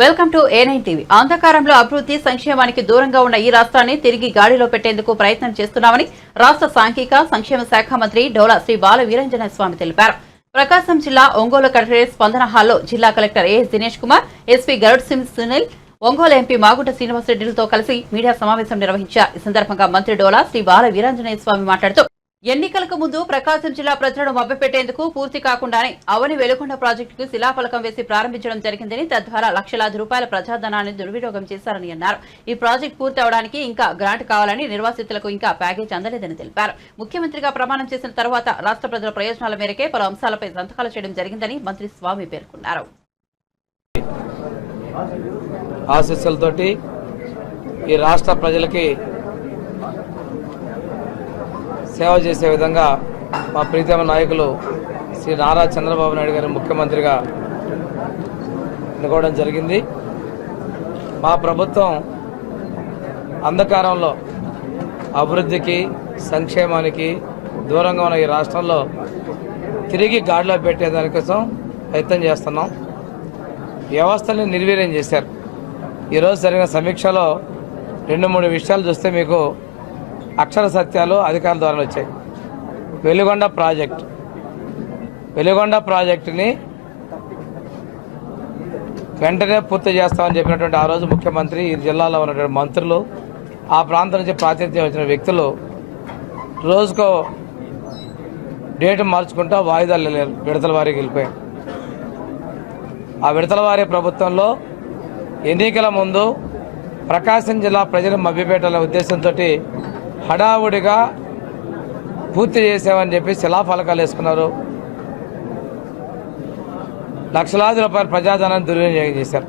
Welcome to A9 TV. అంధకారంలో అభివృద్ధి సంక్షేమానికి దూరంగా ఉన్న ఈ రాష్ట్రాన్ని తిరిగి గాడిలో పెట్టేందుకు ప్రయత్నం చేస్తున్నామని రాష్ట్ర సాంఘిక సంక్షేమ శాఖ మంత్రి డోలా శ్రీ బాల వీరాంజనేయ స్వామి తెలిపారు. ప్రకాశం జిల్లా ఒంగోలు కలెక్టరేట్ స్పందన హాల్లో జిల్లా collector AS Dinesh Kumar, SP Garud Singh Sunil, Ongole MP Magunta శ్రీనివాసరెడ్డిలతో కలిసి మీడియా సమావేశం నిర్వహించారు. ఈ సందర్భంగా మంత్రి డోలా శ్రీ బాల వీరాంజనేయ స్వామి మాట్లాడుతూ ఎన్నికలకు ముందు ప్రకాశం జిల్లా ప్రజలను మభ్యపెట్టేందుకు పూర్తి కాకుండానే అవని వెలుగొండ ప్రాజెక్టుకు శిలాఫలకం వేసి ప్రారంభించడం జరిగిందని, తద్వారా లక్షలాది రూపాయల ప్రజాధనాన్ని దుర్వినియోగం చేశారని అన్నారు. ఈ ప్రాజెక్టు పూర్తి అవడానికి ఇంకా గ్రాంట్ కావాలని, నిర్వాసితులకు ఇంకా ప్యాకేజ్ అందలేదని తెలిపారు. ముఖ్యమంత్రిగా ప్రమాణం చేసిన తర్వాత రాష్ట్ర ప్రజల ప్రయోజనాల మేరకే పలు అంశాలపై సంతకాలు చేయడం జరిగిందని మంత్రి స్వామి పేర్కొన్నారు. ఆశీస్సులతోటి ఈ రాష్ట్ర ప్రజలకి సేవ చేసే విధంగా మా ప్రీతమ నాయకులు శ్రీ నారా చంద్రబాబు నాయుడు గారు ముఖ్యమంత్రిగా ఎన్నుకోవడం జరిగింది. మా ప్రభుత్వం అంధకారంలో అభివృద్ధికి సంక్షేమానికి దూరంగా ఉన్న ఈ రాష్ట్రంలో తిరిగి గాడిలో పెట్టేదానికోసం ప్రయత్నం చేస్తున్నాం. వ్యవస్థని నిర్వీర్యం చేశారు. ఈరోజు జరిగిన సమీక్షలో 2-3 విషయాలు చూస్తే మీకు అక్షర సత్యాలు అధికారుల ద్వారా వచ్చాయి. వెలుగొండ ప్రాజెక్టుని వెంటనే పూర్తి చేస్తామని చెప్పినటువంటి ఆ రోజు ముఖ్యమంత్రి, ఈ జిల్లాలో ఉన్నటువంటి మంత్రులు, ఆ ప్రాంతం నుంచి ప్రాతినిధ్యం వచ్చిన వ్యక్తులు రోజుకో డేట్ మార్చుకుంటూ వాయిదాలు విడతల వారికి వెళ్ళిపోయారు. ఆ విడతల వారి ప్రభుత్వంలో ఎన్నికల ముందు ప్రకాశం జిల్లా ప్రజలు మభ్యపెట్టాలనే ఉద్దేశంతో హడావుడిగా పూర్తి చేసామని చెప్పి శిలాఫలకాలు వేసుకున్నారు. లక్షలాది రూపాయల ప్రజాధనాన్ని దుర్వినియోగం చేశారు.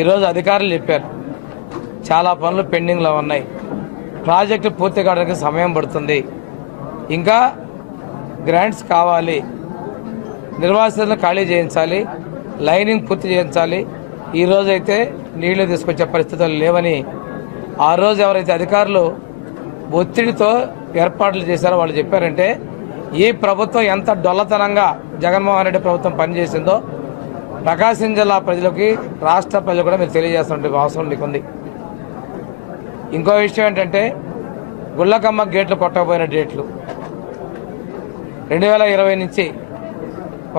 ఈరోజు అధికారులు చెప్పారు చాలా పనులు పెండింగ్లో ఉన్నాయి, ప్రాజెక్టు పూర్తి కావడానికి సమయం పడుతుంది, ఇంకా గ్రాంట్స్ కావాలి, నిర్వాసితులను ఖాళీ చేయించాలి, లైనింగ్ పూర్తి చేయించాలి. ఈరోజైతే నీళ్లు తీసుకొచ్చే పరిస్థితులు లేవని ఆ రోజు ఎవరైతే అధికారులు ఒత్తిడితో ఏర్పాట్లు చేశారో వాళ్ళు చెప్పారంటే ఈ ప్రభుత్వం ఎంత డొల్లతనంగా జగన్మోహన్ రెడ్డి ప్రభుత్వం పనిచేసిందో ప్రకాశం జిల్లా ప్రజలకి, రాష్ట్ర ప్రజలు కూడా మీరు తెలియజేస్తున్న అవసరం మీకుంది. ఇంకో విషయం ఏంటంటే గుళ్ళకమ్మ గేట్లు కొట్టకపోయిన డేట్లు 2020 నుంచి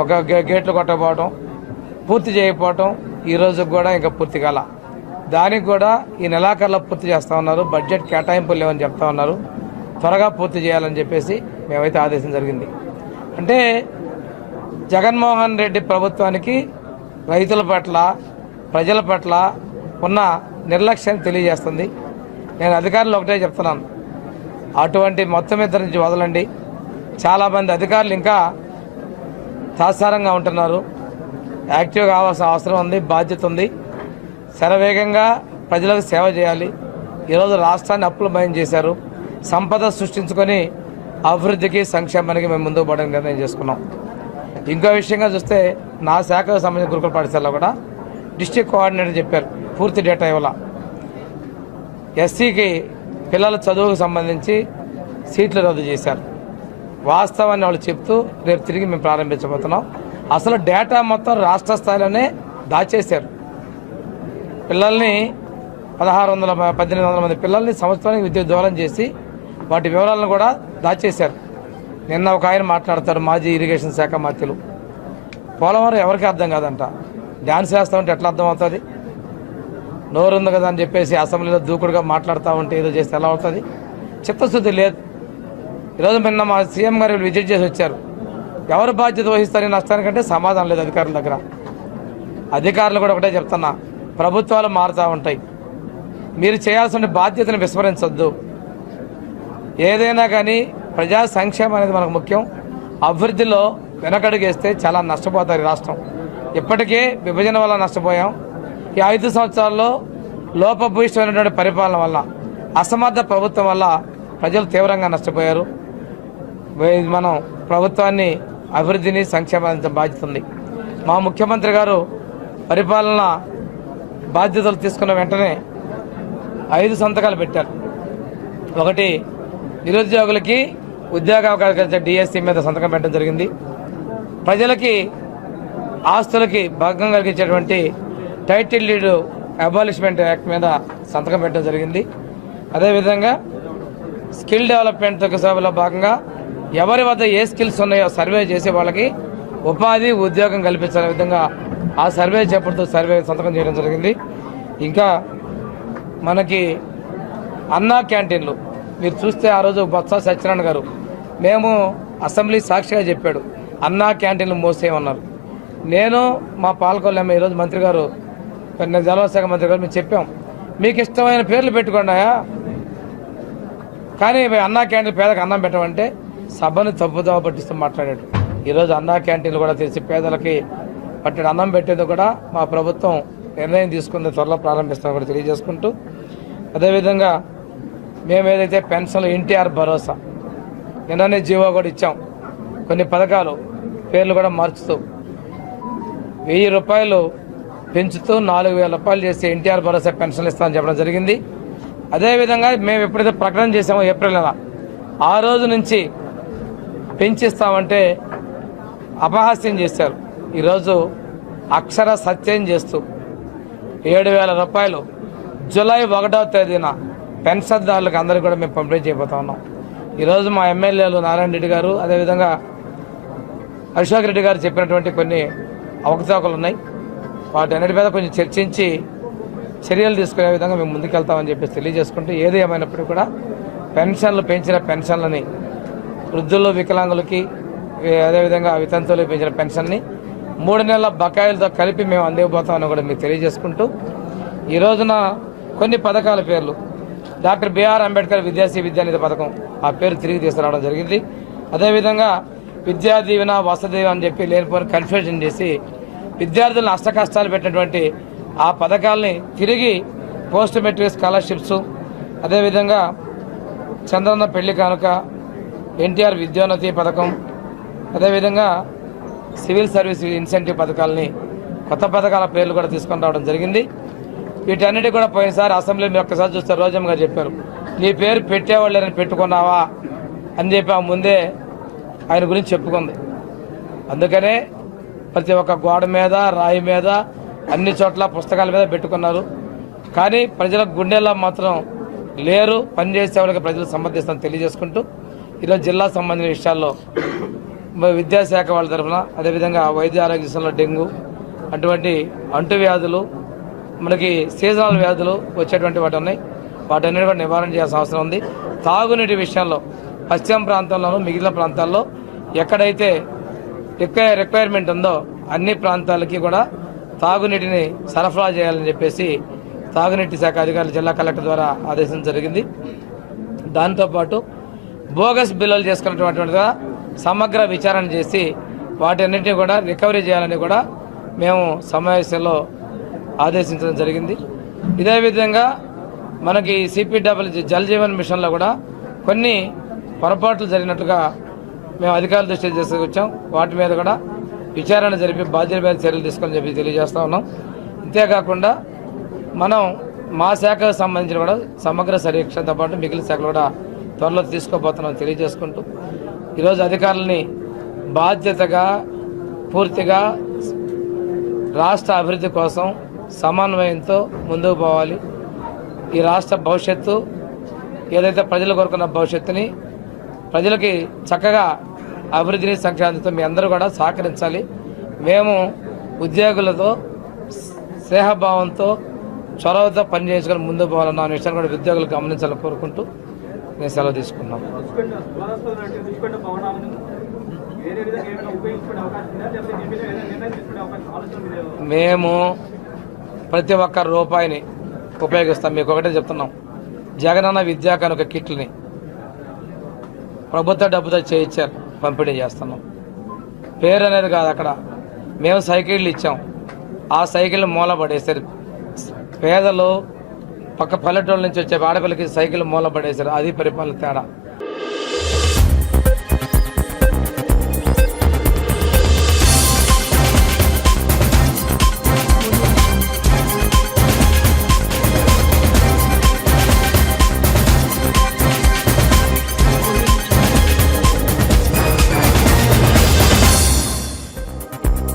ఒక గేట్లు కొట్టకపోవడం, పూర్తి చేయకపోవటం, ఈరోజు కూడా ఇంకా పూర్తి కాల. దానికి కూడా ఈ నెలాఖరులో పూర్తి చేస్తూ ఉన్నారు. బడ్జెట్ కేటాయింపులు లేవని చెప్తా ఉన్నారు. త్వరగా పూర్తి చేయాలని చెప్పేసి మేమైతే ఆదేశం జరిగింది. అంటే జగన్మోహన్ రెడ్డి ప్రభుత్వానికి రైతుల పట్ల, ప్రజల పట్ల ఉన్న నిర్లక్ష్యాన్ని తెలియజేస్తుంది. నేను అధికారులు ఒకటే చెప్తున్నాను, అటువంటి మొత్తం ఇద్దరి నుంచి వదలండి. చాలామంది అధికారులు ఇంకా తాత్సారంగా ఉంటున్నారు. యాక్టివ్గా కావాల్సిన అవసరం ఉంది, బాధ్యత ఉంది. శరవేగంగా ప్రజలకు సేవ చేయాలి. ఈరోజు రాష్ట్రాన్ని అప్పులు భయం చేశారు. సంపద సృష్టించుకొని అభివృద్ధికి, సంక్షేమానికి మేము ముందుకు పోవడానికి నిర్ణయం చేసుకున్నాం. ఇంకో విషయంగా చూస్తే నా శాఖకు సంబంధించిన గురుకుల పాఠశాలలో కూడా డిస్ట్రిక్ట్ కోఆర్డినేటర్ చెప్పారు పూర్తి డేటా ఇవ్వాల. ఎస్సీకి పిల్లల చదువుకు సంబంధించి సీట్లు రద్దు చేశారు. వాస్తవాన్ని వాళ్ళు చెప్తూ రేపు తిరిగి మేము ప్రారంభించబోతున్నాం. అసలు డేటా మొత్తం రాష్ట్ర స్థాయిలోనే దాచేశారు. పిల్లల్ని 1800 మంది పిల్లల్ని సంవత్సరానికి విద్యుత్ దూరం చేసి వాటి వివరాలను కూడా దాచేశారు. నిన్న ఒక ఆయన మాట్లాడతారు, మాజీ ఇరిగేషన్ శాఖ మంత్రులు, పోలవరం ఎవరికి అర్థం కాదంట, డ్యాన్స్ వేస్తూ ఉంటే ఎట్లా అర్థం అవుతుంది? నోరు ఉంది కదా అని చెప్పేసి అసెంబ్లీలో దూకుడుగా మాట్లాడుతూ ఉంటే ఏదో చేస్తే ఎలా అవుతుంది? చిత్తశుద్ధి లేదు. ఈరోజు నిన్న మా సీఎం గారు విజిట్ చేసి వచ్చారు. ఎవరు బాధ్యత వహిస్తారని నష్టానికంటే సమాధానం లేదు అధికారుల దగ్గర. అధికారులు కూడా ఒకటే చెప్తున్నా, ప్రభుత్వాలు మారుతూ ఉంటాయి, మీరు చేయాల్సిన బాధ్యతను విస్మరించొద్దు. ఏదైనా కానీ ప్రజా సంక్షేమం అనేది మనకు ముఖ్యం. అభివృద్ధిలో వెనకడుగేస్తే చాలా నష్టపోతారు ఈ రాష్ట్రం. ఇప్పటికే విభజన వల్ల నష్టపోయాం. ఈ 5 సంవత్సరాల్లో లోపభూయిష్టమైనటువంటి పరిపాలన వల్ల, అసమర్థ ప్రభుత్వం వల్ల ప్రజలు తీవ్రంగా నష్టపోయారు. మనం ప్రభుత్వాన్ని, అభివృద్ధిని, సంక్షేమాన్ని బాధ్యత ఉంది. మా ముఖ్యమంత్రి గారు పరిపాలన బాధ్యతలు తీసుకున్న వెంటనే 5 సంతకాలు పెట్టారు. ఒకటి, నిరుద్యోగులకి ఉద్యోగ అవకాశాలు డిఎస్సి మీద సంతకం పెట్టడం జరిగింది. ప్రజలకి ఆస్తులకి భంగం కలిగించేటువంటి టైటిల్ డీడ్ అబాలిష్మెంట్ యాక్ట్ మీద సంతకం పెట్టడం జరిగింది. అదేవిధంగా స్కిల్ డెవలప్మెంట్ సభలో భాగంగా ఎవరి వద్ద ఏ స్కిల్స్ ఉన్నాయో సర్వే చేసే వాళ్ళకి ఉపాధి ఉద్యోగం కల్పించాలనే విధంగా ఆ సర్వే చేపడుతూ సర్వే సంతకం చేయడం జరిగింది. ఇంకా మనకి అన్నా క్యాంటీన్లు మీరు చూస్తే ఆ రోజు బొత్స సత్యనారాయణ గారు మేము అసెంబ్లీ సాక్షిగా చెప్పాడు అన్నా క్యాంటీన్లు మోసేయమన్నారు. నేను మా పాలకొల్లేమ్మ ఈరోజు మంత్రి గారు జలశాఖ మంత్రి గారు మేము చెప్పాం మీకు ఇష్టమైన పేర్లు పెట్టుకున్నాయా కానీ అన్నా క్యాంటీన్ పేదలకు అన్నం పెట్టమంటే సభను తప్పుదోవ పట్టిస్తూ మాట్లాడాడు. ఈరోజు అన్నా క్యాంటీన్లు కూడా తెరిచి పేదలకి పట్టిన అన్నం పెట్టేందుకు కూడా మా ప్రభుత్వం నిర్ణయం తీసుకుని త్వరలో ప్రారంభిస్తామని కూడా తెలియజేసుకుంటూ అదేవిధంగా మేము ఏదైతే పెన్షన్లు ఎన్టీఆర్ భరోసా నిన్ననే జీవో కూడా ఇచ్చాం. కొన్ని పథకాలు పేర్లు కూడా మార్చుతూ 1000 రూపాయలు పెంచుతూ 4000 రూపాయలు చేసి ఎన్టీఆర్ భరోసా పెన్షన్లు ఇస్తామని చెప్పడం జరిగింది. అదేవిధంగా మేము ఎప్పుడైతే ప్రకటన చేసామో ఏప్రిల్ నెల ఆ రోజు నుంచి పెంచిస్తామంటే అపహాస్యం చేశారు. ఈరోజు అక్షర సత్యం చేస్తూ 7000 రూపాయలు జూలై 1వ తేదీన పెన్షన్దారులకు అందరికీ కూడా మేము పంపిణీ చేయబోతా ఉన్నాం. ఈరోజు మా ఎమ్మెల్యేలు నారాయణ రెడ్డి గారు అదేవిధంగా అశోక్ రెడ్డి గారు చెప్పినటువంటి కొన్ని అవకతవకలు ఉన్నాయి. వాటన్నిటి మీద కొంచెం చర్చించి చర్యలు తీసుకునే విధంగా మేము ముందుకెళ్తామని చెప్పేసి తెలియజేసుకుంటూ ఏది ఏమైనప్పటికీ కూడా పెన్షన్లు పెంచిన పెన్షన్లని వృద్ధులు వికలాంగులకి అదేవిధంగా వితంతువులకు పెంచిన పెన్షన్ని 3 నెలల బకాయిలతో కలిపి మేము అందివ్వబోతామని కూడా మీకు తెలియజేసుకుంటూ ఈ రోజున కొన్ని పథకాల పేర్లు డాక్టర్ బిఆర్ అంబేద్కర్ విద్యానిధి పథకం ఆ పేరు తిరిగి తీసుకురావడం జరిగింది. అదేవిధంగా విద్యా దీవెన వసతి దీవెన అని చెప్పి లేనిపోయిన కన్ఫ్యూజన్ చేసి విద్యార్థులను అష్టకష్టాలు పెట్టినటువంటి ఆ పథకాలని తిరిగి పోస్ట్ మెట్రిక్ స్కాలర్షిప్స్ అదేవిధంగా చంద్రన్న పెళ్లి కానుక ఎన్టీఆర్ విద్యోన్నతి పథకం అదేవిధంగా సివిల్ సర్వీస్ ఇన్సెంటివ్ పథకాలని కొత్త పథకాల పేర్లు కూడా తీసుకొని రావడం జరిగింది. వీటన్నిటి కూడా పోయినసారి అసెంబ్లీ మీరు ఒక్కసారి చూస్తే రోజమ్మ గారు చెప్పారు నీ పేరు పెట్టేవాళ్ళని పెట్టుకున్నావా అని చెప్పి ఆ ముందే ఆయన గురించి చెప్పుకుంది. అందుకనే ప్రతి ఒక్క గోడ మీద రాయి మీద అన్ని చోట్ల పుస్తకాల మీద పెట్టుకున్నారు. కానీ ప్రజల గుండెల్లో మాత్రం లేరు. పనిచేసే వాళ్ళకి ప్రజలు సమర్థిస్తామని తెలియజేసుకుంటూ ఈరోజు జిల్లా సంబంధించిన విషయాల్లో విద్యాశాఖ వాళ్ళ తరఫున అదేవిధంగా వైద్య ఆరోగ్య విషయంలో డెంగ్యూ అటువంటి అంటువ్యాధులు మనకి సీజనల్ వ్యాధులు వచ్చేటువంటి వాటి ఉన్నాయి. వాటన్నిటి కూడా నివారణ చేయాల్సిన అవసరం ఉంది. తాగునీటి విషయంలో పశ్చిమ ప్రాంతంలోనూ మిగిలిన ప్రాంతాల్లో ఎక్కడైతే రిక్వైర్మెంట్ ఉందో అన్ని ప్రాంతాలకి కూడా తాగునీటిని సరఫరా చేయాలని చెప్పేసి తాగునీటి శాఖ అధికారులు జిల్లా కలెక్టర్ ద్వారా ఆదేశించడం జరిగింది. దాంతోపాటు బోగస్ బిల్లులు చేసుకున్నటువంటి సమగ్ర విచారణ చేసి వాటన్నింటినీ కూడా రికవరీ చేయాలని కూడా మేము సమావేశంలో ఆదేశించడం జరిగింది. ఇదే విధంగా మనకి సిపిడబ్ల్యూ జల్ జీవన్ మిషన్లో కూడా కొన్ని పొరపాట్లు జరిగినట్టుగా మేము అధికారుల దృష్టి తీసుకొచ్చాం. వాటి మీద కూడా విచారణ జరిపి బాధ్యత మీద చర్యలు తీసుకొని చెప్పి తెలియజేస్తూ ఉన్నాం. ఇంతేకాకుండా మనం మా శాఖకు సంబంధించిన కూడా సమగ్ర సమీక్షతో పాటు మిగిలిన శాఖలు కూడా త్వరలో తీసుకోబోతున్నాం తెలియజేసుకుంటూ ఈరోజు అధికారులని బాధ్యతగా పూర్తిగా రాష్ట్ర అభివృద్ధి కోసం సమన్వయంతో ముందుకు పోవాలి. ఈ రాష్ట్ర భవిష్యత్తు ఏదైతే ప్రజలు కోరుకున్న భవిష్యత్తుని ప్రజలకి చక్కగా అభివృద్ధిని సంక్షేమంతో మీ అందరూ కూడా సహకరించాలి. మేము ఉద్యోగులతో స్నేహభావంతో చొరవతో పనిచేసుకొని ముందుకు పోవాలన్న విషయాన్ని కూడా ఉద్యోగులు గమనించాలని కోరుకుంటూ నేను సెలవు తీసుకున్నాం. మేము ప్రతి ఒక్క రూపాయిని ఉపయోగిస్తాం. మీకు ఒకటే చెప్తున్నాం, జగనన్న విద్యా కానుక కిట్లని ప్రభుత్వ డబ్బుతో చేయించారు, పంపిణీ చేస్తున్నాం. పేరు అనేది కాదు, అక్కడ మేము సైకిళ్ళు ఇచ్చాం, ఆ సైకిల్ మూలపడేశారు. పేదలు పక్క పల్లెటూళ్ళ నుంచి వచ్చే ఆడపిల్లకి సైకిల్ మూలపడేశారు. అది పరిపాలన తేడా.